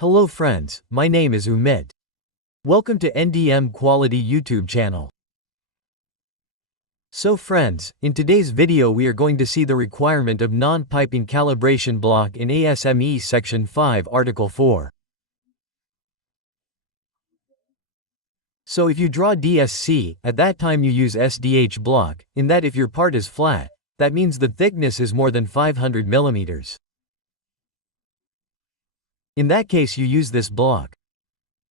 Hello friends, my name is Umit. Welcome to NDM Quality YouTube channel. So friends, in today's video we are going to see the requirement of non-piping calibration block in ASME Section 5 Article 4. So if you draw DSC, at that time you use SDH block, in that if your part is flat, that means the thickness is more than 500 millimeters. In that case you use this block.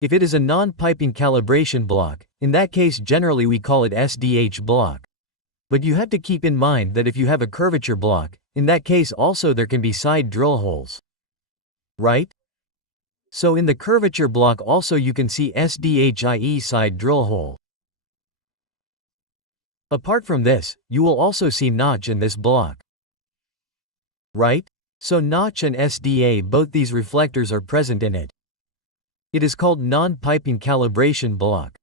If it is a non-piping calibration block, in that case generally we call it SDH block. But you have to keep in mind that if you have a curvature block, in that case also there can be side drill holes. Right? So in the curvature block also you can see SDHIE side drill hole. Apart from this, you will also see notch in this block. Right? So notch and SDA, both these reflectors are present in it. It is called non-piping calibration block.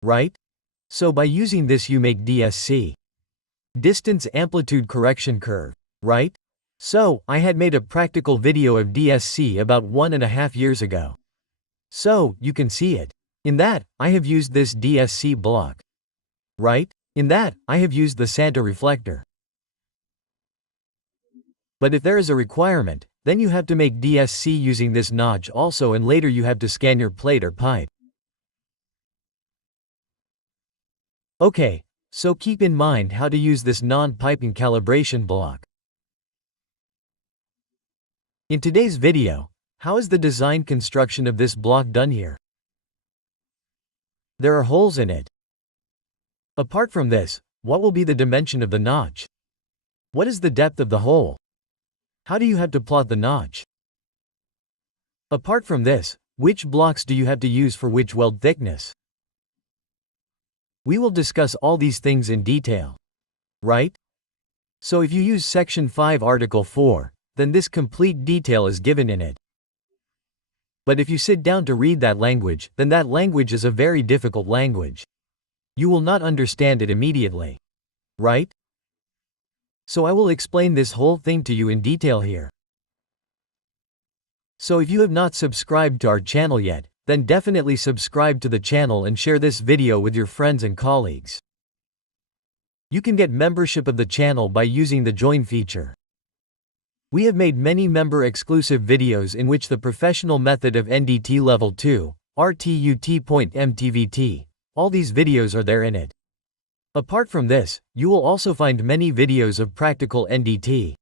Right? So by using this you make DSC. Distance amplitude correction curve. Right? So, I had made a practical video of DSC about 1.5 years ago. So, you can see it. In that, I have used this DSC block. Right? In that, I have used the Santa reflector. But if there is a requirement, then you have to make DSC using this notch also, and later you have to scan your plate or pipe. Okay, so keep in mind how to use this non-piping calibration block. In today's video, how is the design construction of this block done here? There are holes in it. Apart from this, what will be the dimension of the notch? What is the depth of the hole? How do you have to plot the notch? Apart from this, which blocks do you have to use for which weld thickness? We will discuss all these things in detail. Right? So if you use Section 5 Article 4, then this complete detail is given in it. But if you sit down to read that language, then that language is a very difficult language. You will not understand it immediately. Right? So I will explain this whole thing to you in detail here. So if you have not subscribed to our channel yet, then definitely subscribe to the channel and share this video with your friends and colleagues. You can get membership of the channel by using the join feature. We have made many member-exclusive videos in which the professional method of NDT Level 2, RTUT.MTVT, all these videos are there in it. Apart from this, you will also find many videos of practical NDT.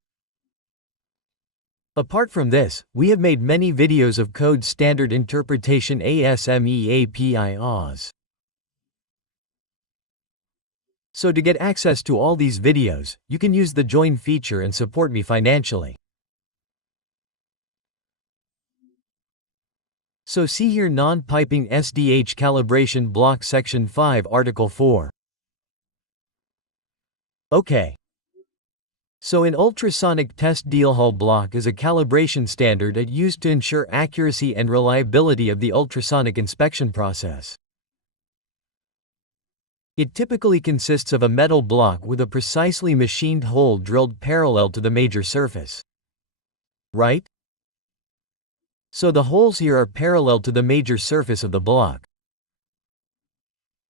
Apart from this, we have made many videos of code standard interpretation ASME API AWS. So to get access to all these videos, you can use the join feature and support me financially. So see here non-piping SDH calibration block Section 5 Article 4. Okay. So an ultrasonic test deal hull block is a calibration standard used to ensure accuracy and reliability of the ultrasonic inspection process. It typically consists of a metal block with a precisely machined hole drilled parallel to the major surface. Right? So the holes here are parallel to the major surface of the block.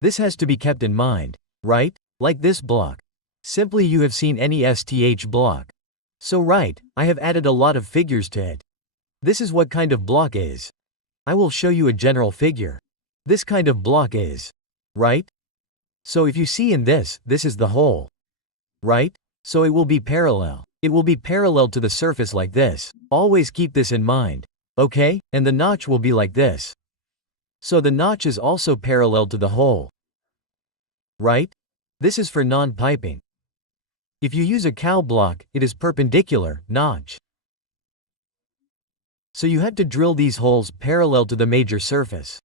This has to be kept in mind. Right? Like this block. Simply you have seen any SDH block. So right, I have added a lot of figures to it. This is what kind of block is. I will show you a general figure. This kind of block is. Right? So if you see in this is the hole. Right? So it will be parallel. It will be parallel to the surface like this. Always keep this in mind. Okay? And the notch will be like this. So the notch is also parallel to the hole. Right? This is for non-piping. If you use a cow block, it is perpendicular, notch. So you have to drill these holes parallel to the major surface.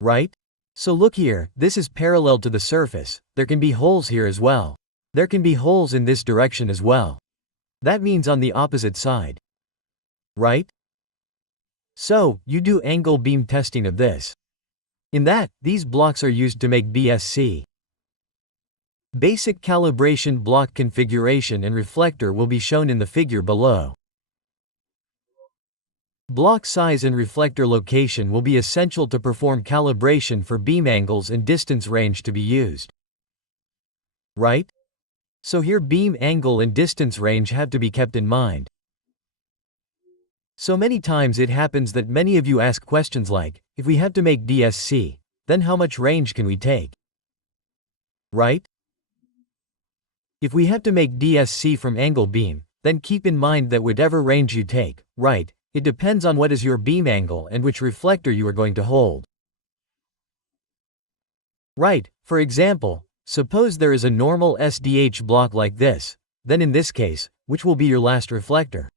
Right? So look here, this is parallel to the surface, there can be holes here as well. There can be holes in this direction as well. That means on the opposite side. Right? So, you do angle beam testing of this. In that, these blocks are used to make BSC. Basic calibration block configuration and reflector will be shown in the figure below. Block size and reflector location will be essential to perform calibration for beam angles and distance range to be used. Right? So here beam angle and distance range have to be kept in mind. So many times it happens that many of you ask questions like, if we have to make DSC, then how much range can we take? Right? If we have to make DSC from angle beam, then keep in mind that whatever range you take, right, it depends on what is your beam angle and which reflector you are going to hold. Right, for example, suppose there is a normal SDH block like this, then in this case, which will be your last reflector?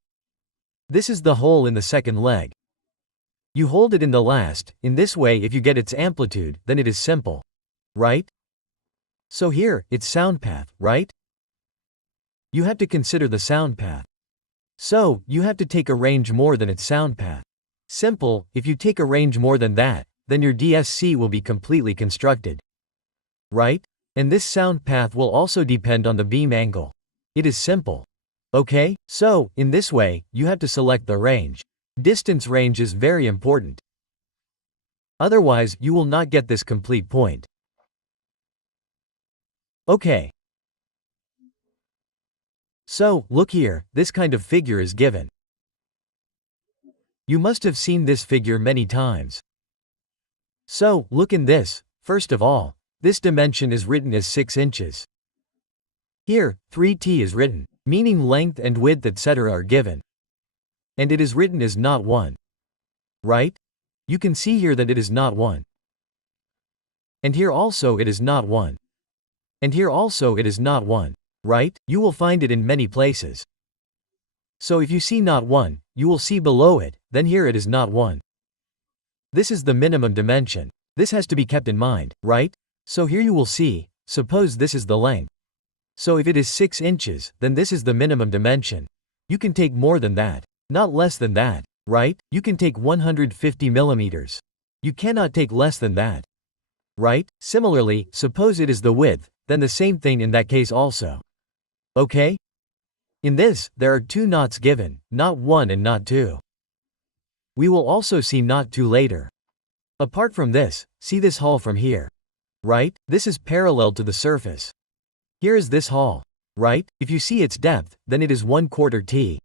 This is the hole in the second leg. You hold it in the last, in this way if you get its amplitude, then it is simple. Right? So here, it's sound path, right? You have to consider the sound path. So, you have to take a range more than its sound path. Simple, if you take a range more than that, then your DSC will be completely constructed. Right? And this sound path will also depend on the beam angle. It is simple. Okay, so, in this way, you have to select the range. Distance range is very important. Otherwise, you will not get this complete point. Okay. So, look here, this kind of figure is given. You must have seen this figure many times. So, look in this, first of all, this dimension is written as 6 inches. Here, 3t is written, meaning length and width etc. are given. And it is written as not 1. Right? You can see here that it is not 1. And here also it is not 1. And here also it is not 1. Right? You will find it in many places. So if you see not 1, you will see below it, then here it is not 1. This is the minimum dimension. This has to be kept in mind, right? So here you will see, suppose this is the length. So if it is 6 inches, then this is the minimum dimension. You can take more than that, not less than that, right? You can take 150 millimeters. You cannot take less than that. Right? Similarly, suppose it is the width, then the same thing in that case also. Okay? In this, there are 2 knots given, not 1 and not 2. We will also see not 2 later. Apart from this, see this hull from here. Right? This is parallel to the surface. Here is this hull. Right? If you see its depth, then it is 1/4 t.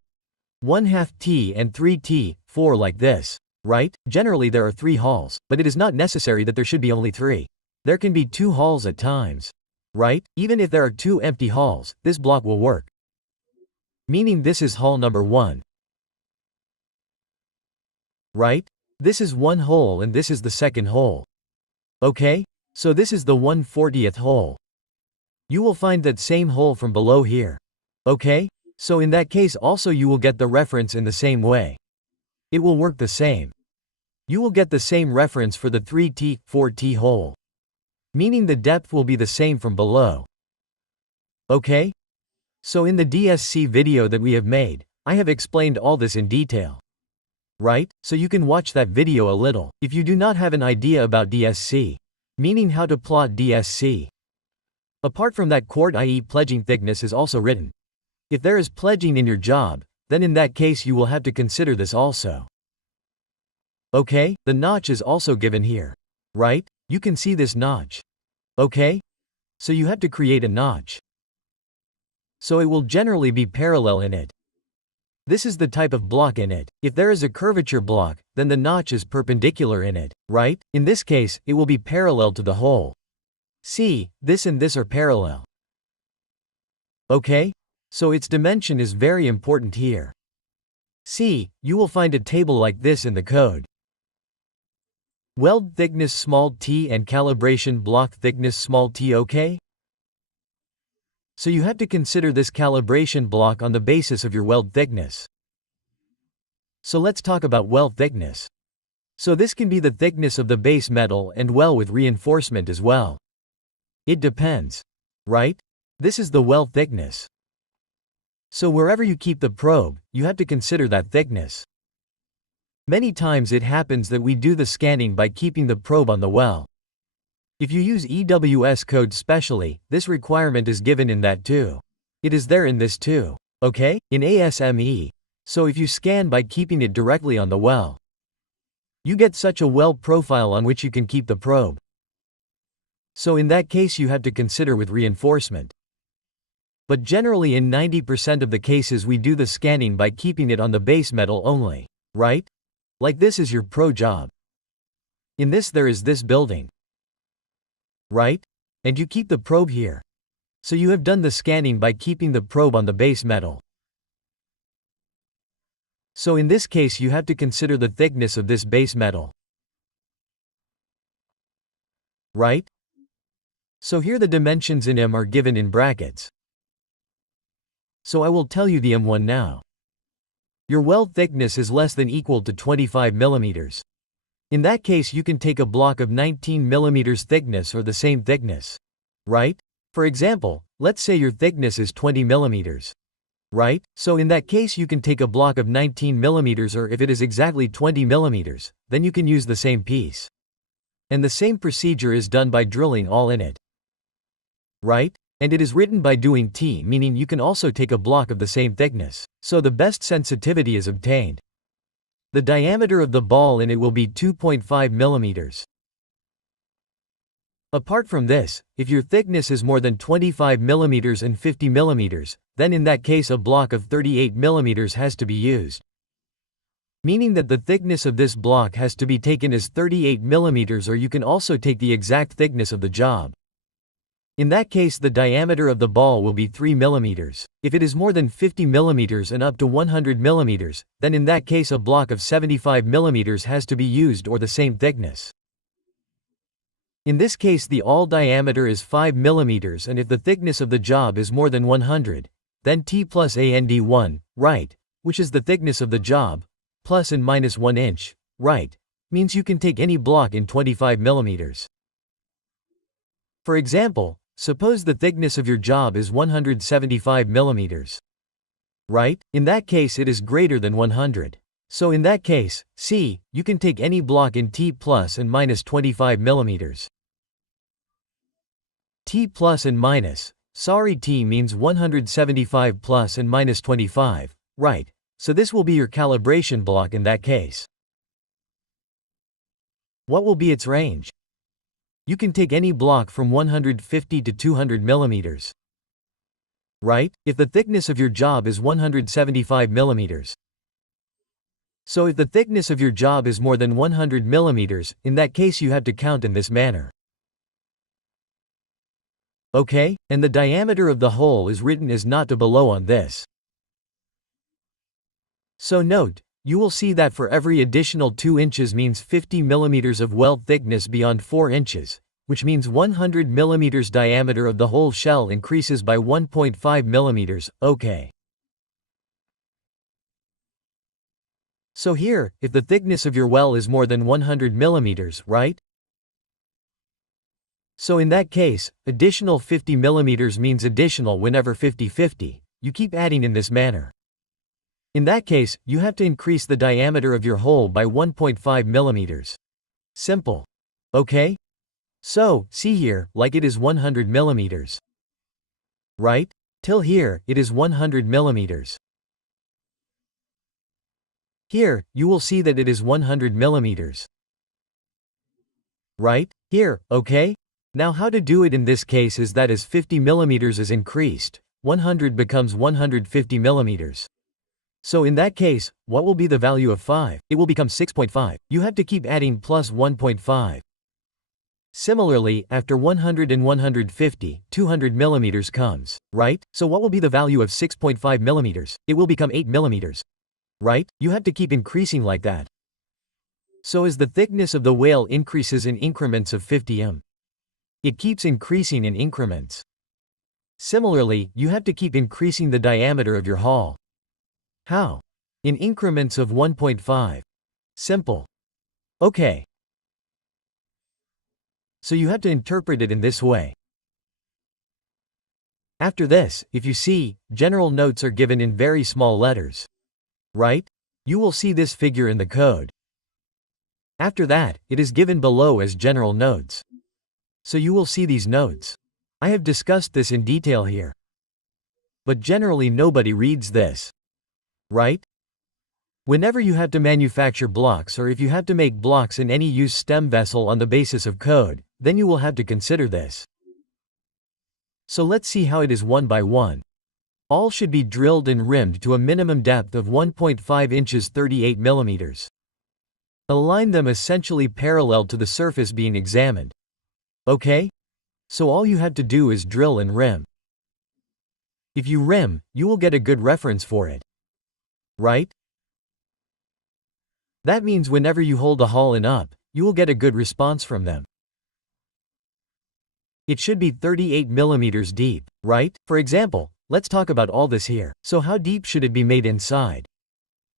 1/2 t and 3t, 4 like this. Right? Generally there are 3 hulls, but it is not necessary that there should be only 3. There can be 2 hulls at times. Right? Even if there are 2 empty hulls, this block will work. Meaning this is hull number 1. Right? This is one hole and this is the second hole. Okay? So this is the 1/40th hole. You will find that same hole from below here. Okay? So in that case also you will get the reference in the same way. It will work the same. You will get the same reference for the 3t, 4t hole. Meaning the depth will be the same from below. Okay? So in the DSC video that we have made, I have explained all this in detail. Right? So you can watch that video a little, if you do not have an idea about DSC. Meaning how to plot DSC. Apart from that chord i.e. pledging thickness is also written. If there is pledging in your job, then in that case you will have to consider this also. Okay? The notch is also given here. Right? You can see this notch. Okay? So you have to create a notch. So it will generally be parallel in it. This is the type of block in it. If there is a curvature block, then the notch is perpendicular in it, right? In this case, it will be parallel to the hole. See, this and this are parallel. Okay? So its dimension is very important here. See, you will find a table like this in the code. Weld thickness small t and calibration block thickness small t. Okay? So you have to consider this calibration block on the basis of your weld thickness. So let's talk about weld thickness. So this can be the thickness of the base metal and well with reinforcement as well. It depends. Right? This is the weld thickness. So wherever you keep the probe, you have to consider that thickness. Many times it happens that we do the scanning by keeping the probe on the well. If you use EWS code specially, this requirement is given in that too. It is there in this too. Okay? In ASME So if you scan by keeping it directly on the well, you get such a well profile on which you can keep the probe. So in that case you have to consider with reinforcement. But generally in 90% of the cases we do the scanning by keeping it on the base metal only, right? Like this is your pro job. In this there is this building, right? And you keep the probe here. So you have done the scanning by keeping the probe on the base metal. So in this case you have to consider the thickness of this base metal, right? So here the dimensions in m are given in brackets. So I will tell you the m1 now. Your weld thickness is less than equal to 25 mm. In that case you can take a block of 19 mm thickness or the same thickness, right? For example, let's say your thickness is 20 mm. Right? So in that case you can take a block of 19 mm, or if it is exactly 20 mm, then you can use the same piece. And the same procedure is done by drilling all in it. Right? And it is written by doing T, meaning you can also take a block of the same thickness. So the best sensitivity is obtained. The diameter of the ball in it will be 2.5 mm. Apart from this, if your thickness is more than 25 mm and 50 mm, then in that case a block of 38 mm has to be used. Meaning that the thickness of this block has to be taken as 38 mm, or you can also take the exact thickness of the job. In that case the diameter of the ball will be 3 mm. If it is more than 50 mm and up to 100 mm, then in that case a block of 75 mm has to be used or the same thickness. In this case the all diameter is 5 mm, and if the thickness of the job is more than 100, then T plus AND1, right, which is the thickness of the job, plus and minus 1 inch, right, means you can take any block in 25 mm. For example, suppose the thickness of your job is 175 mm. Right? In that case it is greater than 100. So in that case, see, you can take any block in T plus and minus 25 mm. T plus and minus, sorry T means 175 plus and minus 25, right, so this will be your calibration block in that case. What will be its range? You can take any block from 150 to 200 mm. Right, if the thickness of your job is 175 mm. So if the thickness of your job is more than 100 mm, in that case you have to count in this manner. Okay, and the diameter of the hole is written as not to below on this. So note, you will see that for every additional 2 inches means 50 mm of weld thickness beyond 4 inches, which means 100 mm diameter of the whole shell increases by 1.5 mm, okay. So here, if the thickness of your well is more than 100 mm, right? So in that case, additional 50 mm means additional whenever 50-50, you keep adding in this manner. In that case, you have to increase the diameter of your hole by 1.5 mm. Simple. Okay? So, see here, like it is 100 mm. Right? Till here, it is 100 mm. Here, you will see that it is 100 mm. Right? Here, okay? Now how to do it in this case is that as 50 mm is increased, 100 becomes 150 mm. So in that case, what will be the value of 5? It will become 6.5. You have to keep adding plus 1.5. Similarly, after 100 and 150, 200 mm comes, right? So what will be the value of 6.5 mm? It will become 8 mm. Right? You have to keep increasing like that. So as the thickness of the whale increases in increments of 50 m, it keeps increasing in increments. Similarly, you have to keep increasing the diameter of your hull. How? In increments of 1.5. Simple. Okay. So you have to interpret it in this way. After this, if you see, general notes are given in very small letters. Right? You will see this figure in the code. After that, it is given below as general notes. So you will see these notes. I have discussed this in detail here. But generally nobody reads this. Right? Whenever you have to manufacture blocks or if you have to make blocks in any use STEM vessel on the basis of code, then you will have to consider this. So let's see how it is one by one. All should be drilled and rimmed to a minimum depth of 1.5 inches 38 millimeters. Align them essentially parallel to the surface being examined. Okay? So all you have to do is drill and rim. If you rim, you will get a good reference for it. Right? That means whenever you hold a hull in up, you will get a good response from them. It should be 38 millimeters deep, right? For example, let's talk about all this here. So how deep should it be made inside?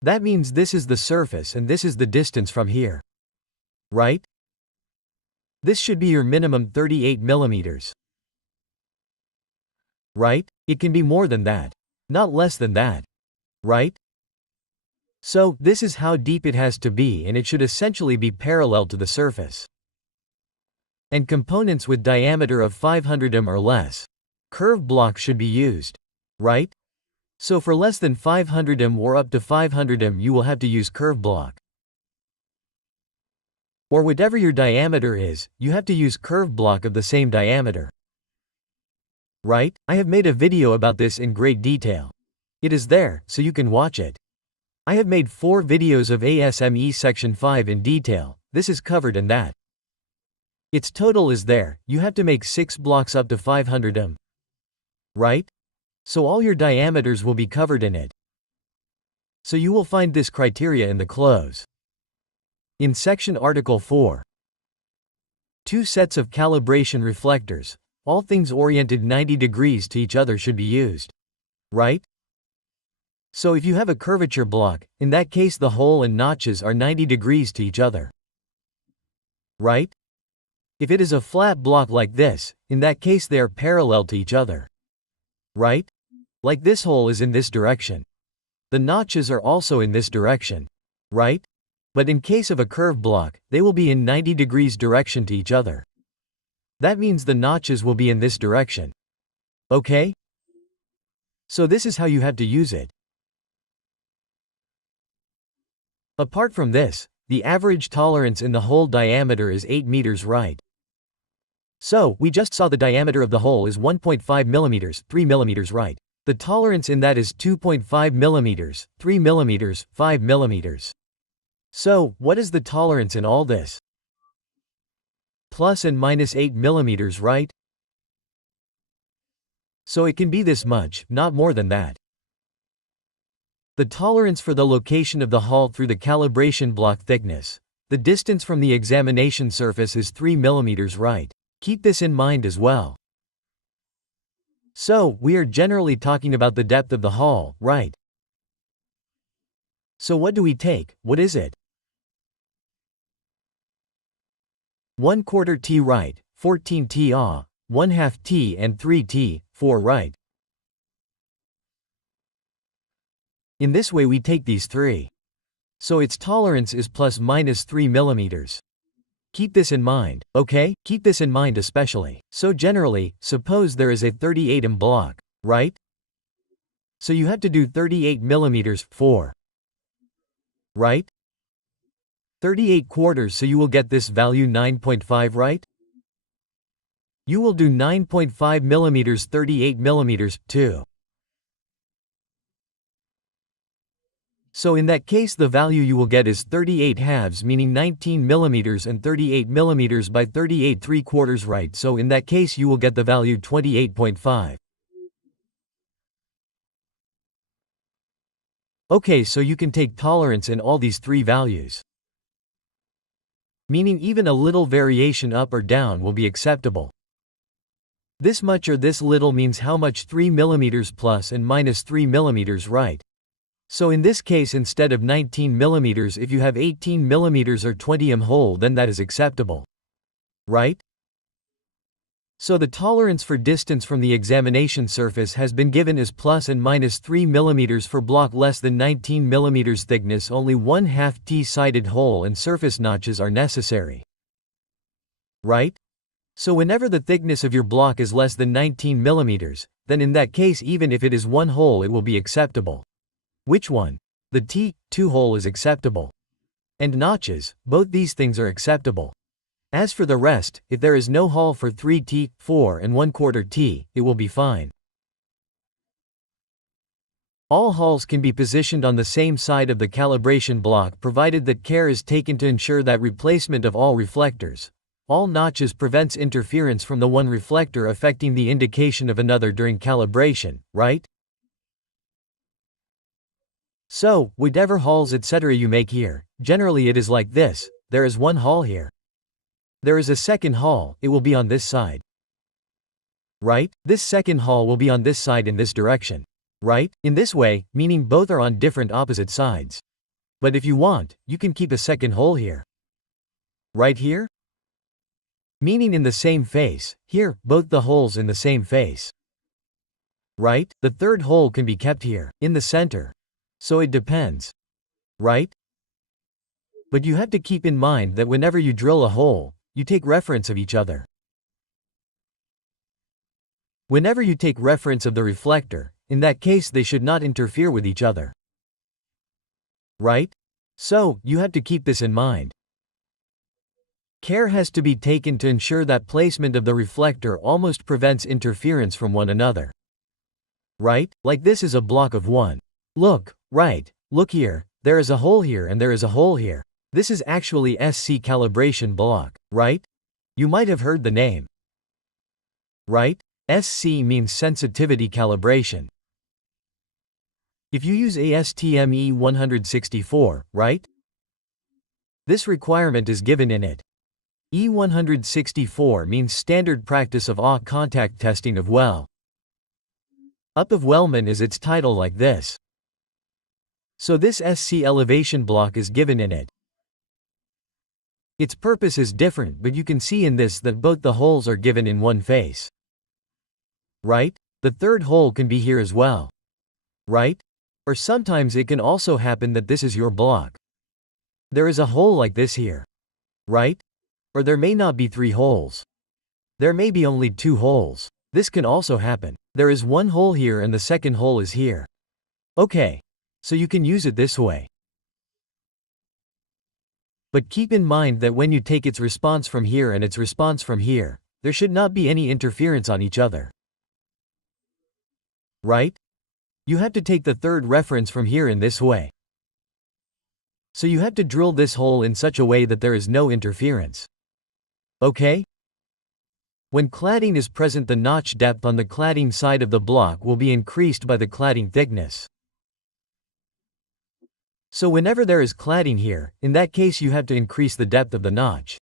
That means this is the surface and this is the distance from here. Right? This should be your minimum 38 millimeters. Right? It can be more than that. Not less than that. Right? So, this is how deep it has to be and it should essentially be parallel to the surface. And components with diameter of 500 mm or less. Curved block should be used. Right? So for less than 500 mm or up to 500 mm you will have to use curved block. Or whatever your diameter is, you have to use curved block of the same diameter. Right? I have made a video about this in great detail. It is there, so you can watch it. I have made 4 videos of ASME Sec V in detail, this is covered in that. Its total is there, you have to make 6 blocks up to 500 mm. Right? So all your diameters will be covered in it. So you will find this criteria in the close. In section Article 4. 2 sets of calibration reflectors, all things oriented 90 degrees to each other should be used. Right? So if you have a curvature block, in that case the hole and notches are 90 degrees to each other. Right? If it is a flat block like this, in that case they are parallel to each other. Right? Like this hole is in this direction. The notches are also in this direction. Right? But in case of a curved block, they will be in 90 degrees direction to each other. That means the notches will be in this direction. Okay? So this is how you have to use it. Apart from this, the average tolerance in the hole diameter is 8 meters, right? So, we just saw the diameter of the hole is 1.5 millimeters, 3 millimeters, right? The tolerance in that is 2.5 millimeters, 3 millimeters, 5 millimeters. So, what is the tolerance in all this? Plus and minus 8 millimeters, right? So it can be this much, not more than that. The tolerance for the location of the hull through the calibration block thickness. The distance from the examination surface is 3 millimeters, right? Keep this in mind as well. So, we are generally talking about the depth of the hull, right? So what do we take? What is it? 1/4 T right, 14 T 1/2 T and 3 T, 4 right. In this way we take these 3. So its tolerance is plus minus 3 millimeters. Keep this in mind, okay? Keep this in mind especially. So generally, suppose there is a 38 mm block, right? So you have to do 38 millimeters, 4. Right? 38 quarters, so you will get this value 9.5, right? You will do 9.5 millimeters, 38 millimeters, 2. So in that case the value you will get is 38 halves, meaning 19 millimeters, and 38 millimeters by 38 3/4, right? So in that case you will get the value 28.5. Okay, so you can take tolerance in all these 3 values. Meaning even a little variation up or down will be acceptable. This much or this little means how much 3 millimeters plus and minus 3 millimeters, right? So in this case instead of 19 millimeters, if you have 18 millimeters or 20 mm hole, then that is acceptable. Right? So the tolerance for distance from the examination surface has been given as plus and minus 3 millimeters for block less than 19 millimeters thickness. Only 1/2 T-sided hole and surface notches are necessary. Right? So whenever the thickness of your block is less than 19 millimeters, then in that case even if it is one hole it will be acceptable. Which one? The T2 hole is acceptable. And notches, both these things are acceptable. As for the rest, if there is no hole for 3T, 4 and 1/4 T, it will be fine. All holes can be positioned on the same side of the calibration block provided that care is taken to ensure that replacement of all reflectors. All notches prevents interference from the one reflector affecting the indication of another during calibration, right? So, whatever holes etc. you make here, generally it is like this: there is one hole here. There is a second hole, it will be on this side. Right? This second hole will be on this side in this direction. Right? In this way, meaning both are on different opposite sides. But if you want, you can keep a second hole here. Right here? Meaning in the same face, here, both the holes in the same face. Right? The third hole can be kept here, in the center. So it depends. Right? But you have to keep in mind that whenever you drill a hole, you take reference of each other. Whenever you take reference of the reflector, in that case they should not interfere with each other. Right? So, you have to keep this in mind. Care has to be taken to ensure that placement of the reflector almost prevents interference from one another. Right? Like this is a block of 1. Look, right, look here, there is a hole here and there is a hole here. This is actually SC calibration block, right? You might have heard the name. Right? SC means sensitivity calibration. If you use ASTM E164, right? This requirement is given in it. E164 means standard practice of contact testing of well. Up of Wellman is its title like this. So this SC elevation block is given in it. Its purpose is different, but you can see in this that both the holes are given in one face. Right? The third hole can be here as well. Right? Or sometimes it can also happen that this is your block. There is a hole like this here. Right? Or there may not be 3 holes. There may be only 2 holes. This can also happen. There is one hole here and the second hole is here. Okay. So you can use it this way. But keep in mind that when you take its response from here and its response from here, there should not be any interference on each other. Right? You have to take the third reference from here in this way. So you have to drill this hole in such a way that there is no interference. Okay? When cladding is present, the notch depth on the cladding side of the block will be increased by the cladding thickness. So whenever there is cladding here, in that case you have to increase the depth of the notch.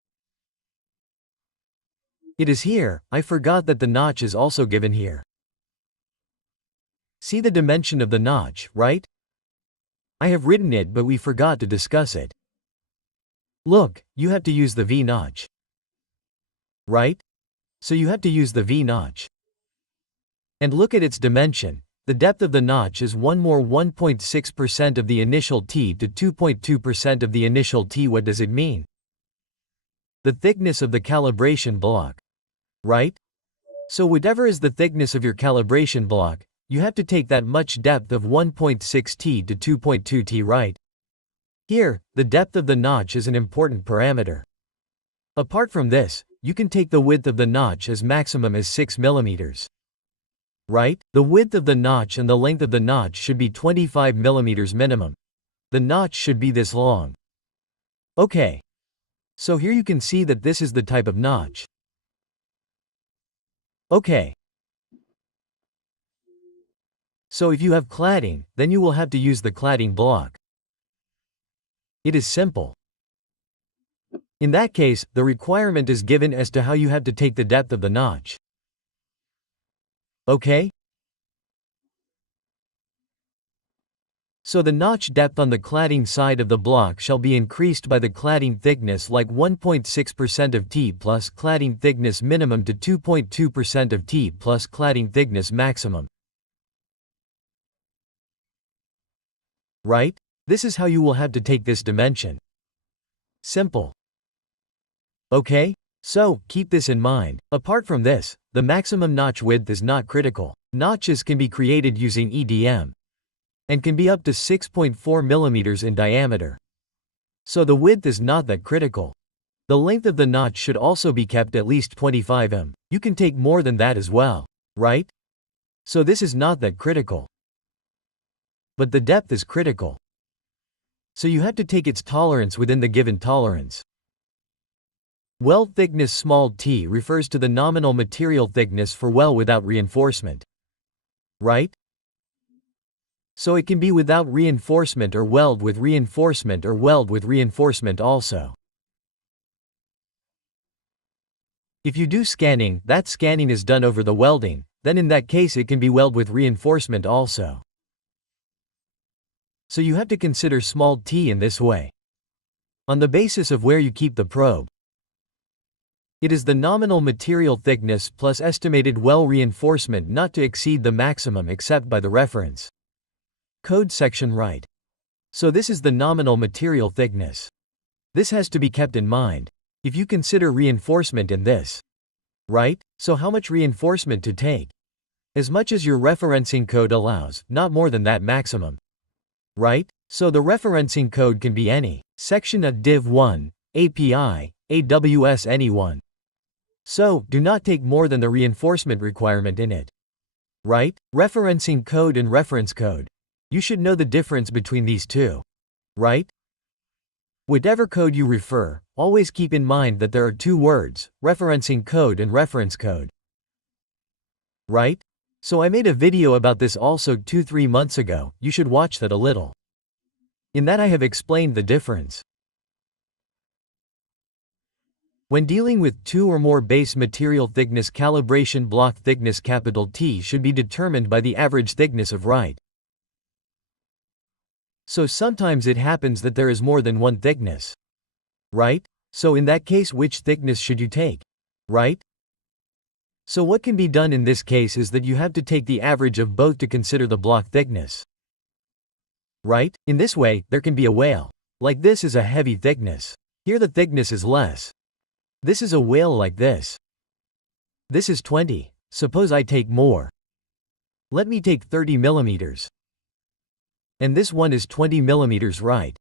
It is here, I forgot that the notch is also given here. See the dimension of the notch, right? I have written it but we forgot to discuss it. Look, you have to use the V notch. Right? So you have to use the V notch. And look at its dimension. The depth of the notch is 1.6% of the initial T to 2.2% of the initial T. What does it mean? The thickness of the calibration block. Right? So whatever is the thickness of your calibration block, you have to take that much depth of 1.6 T to 2.2 T, right? Here, the depth of the notch is an important parameter. Apart from this, you can take the width of the notch as maximum as 6 mm. Right? The width of the notch and the length of the notch should be 25 mm minimum. The notch should be this long. Okay. So here you can see that this is the type of notch. Okay. So if you have cladding, then you will have to use the cladding block. It is simple. In that case, the requirement is given as to how you have to take the depth of the notch. Okay? So the notch depth on the cladding side of the block shall be increased by the cladding thickness like 1.6% of T plus cladding thickness minimum to 2.2% of T plus cladding thickness maximum. Right? This is how you will have to take this dimension. Simple. Okay? So, keep this in mind. Apart from this, the maximum notch width is not critical. Notches can be created using EDM. and can be up to 6.4 millimeters in diameter. So the width is not that critical. The length of the notch should also be kept at least 25 mm. You can take more than that as well, right? So this is not that critical. But the depth is critical. So you have to take its tolerance within the given tolerance. Weld thickness small t refers to the nominal material thickness for well without reinforcement. Right? So it can be without reinforcement or weld with reinforcement or weld with reinforcement also. If you do scanning, that scanning is done over the welding, then in that case it can be weld with reinforcement also. So you have to consider small t in this way. On the basis of where you keep the probe. It is the nominal material thickness plus estimated well reinforcement not to exceed the maximum except by the reference code section right. So this is the nominal material thickness. This has to be kept in mind. If you consider reinforcement in this. Right? So how much reinforcement to take? As much as your referencing code allows, not more than that maximum. Right? So the referencing code can be any section of div 1, API, AWS any1. So, do not take more than the reinforcement requirement in it. Right? Referencing code and reference code. You should know the difference between these two. Right? Whatever code you refer, always keep in mind that there are two words, referencing code and reference code. Right? So I made a video about this also 2-3 months ago, you should watch that a little. In that I have explained the difference. When dealing with two or more base material thickness calibration block thickness capital T should be determined by the average thickness of right. So sometimes it happens that there is more than one thickness. Right? So in that case which thickness should you take? Right? So what can be done in this case is that you have to take the average of both to consider the block thickness. Right? In this way, there can be a whale. Like this is a heavy thickness. Here the thickness is less. This is a whale like this. This is 20. Suppose I take more. Let me take 30 millimeters. And this one is 20 millimeters, right?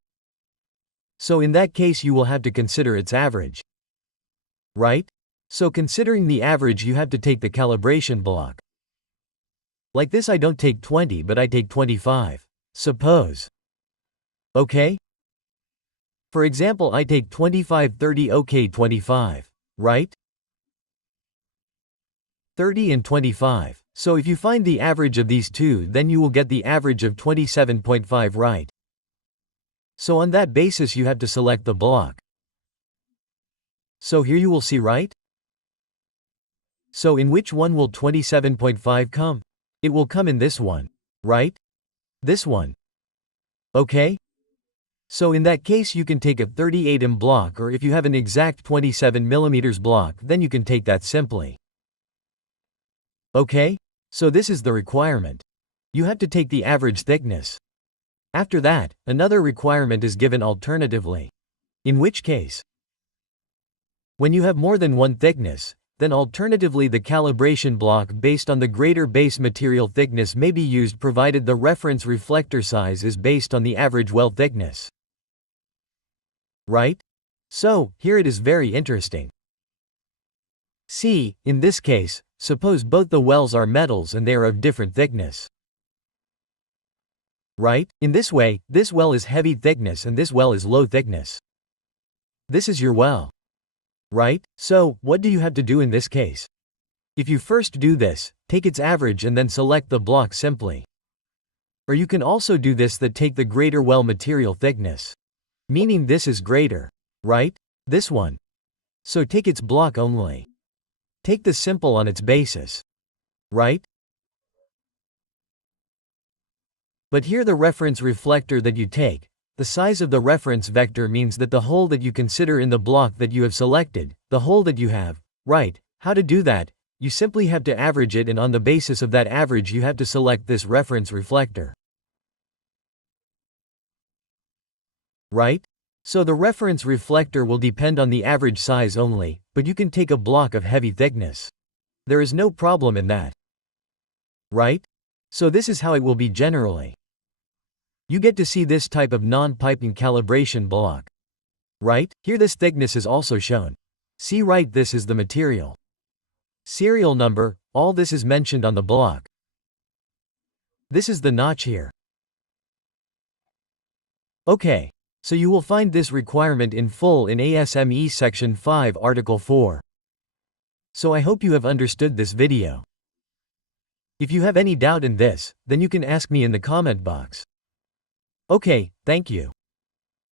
So in that case you will have to consider its average. Right? So considering the average you have to take the calibration block. Like this I don't take 20 but I take 25. Suppose. Okay? For example I take 25 30 okay 25. Right? 30 and 25. So if you find the average of these two then you will get the average of 27.5 right? So on that basis you have to select the block. So here you will see right? So in which one will 27.5 come? It will come in this one. Right? This one. Okay? So in that case you can take a 38 mm block or if you have an exact 27 mm block then you can take that simply. Okay? So this is the requirement. You have to take the average thickness. After that, another requirement is given alternatively. In which case, when you have more than one thickness, then alternatively the calibration block based on the greater base material thickness may be used provided the reference reflector size is based on the average well thickness. Right? So, here it is very interesting. See, in this case, suppose both the wells are metals and they are of different thickness. Right? In this way, this well is heavy thickness and this well is low thickness. This is your well. Right? So, what do you have to do in this case? If you first do this, take its average and then select the block simply. Or you can also do this that take the greater well material thickness. Meaning this is greater. Right? This one. So take its block only. Take the simple on its basis. Right? But here the reference reflector that you take, the size of the reference vector means that the hole that you consider in the block that you have selected, the hole that you have, right? How to do that? You simply have to average it and on the basis of that average you have to select this reference reflector. Right? So the reference reflector will depend on the average size only, but you can take a block of heavy thickness. There is no problem in that. Right? So this is how it will be generally. you get to see this type of non-piping calibration block. Right? Here this thickness is also shown. See right, this is the material. Serial number, all this is mentioned on the block. This is the notch here. Okay. So you will find this requirement in full in ASME Section 5 Article 4. So I hope you have understood this video. If you have any doubt in this, then you can ask me in the comment box. Okay, thank you.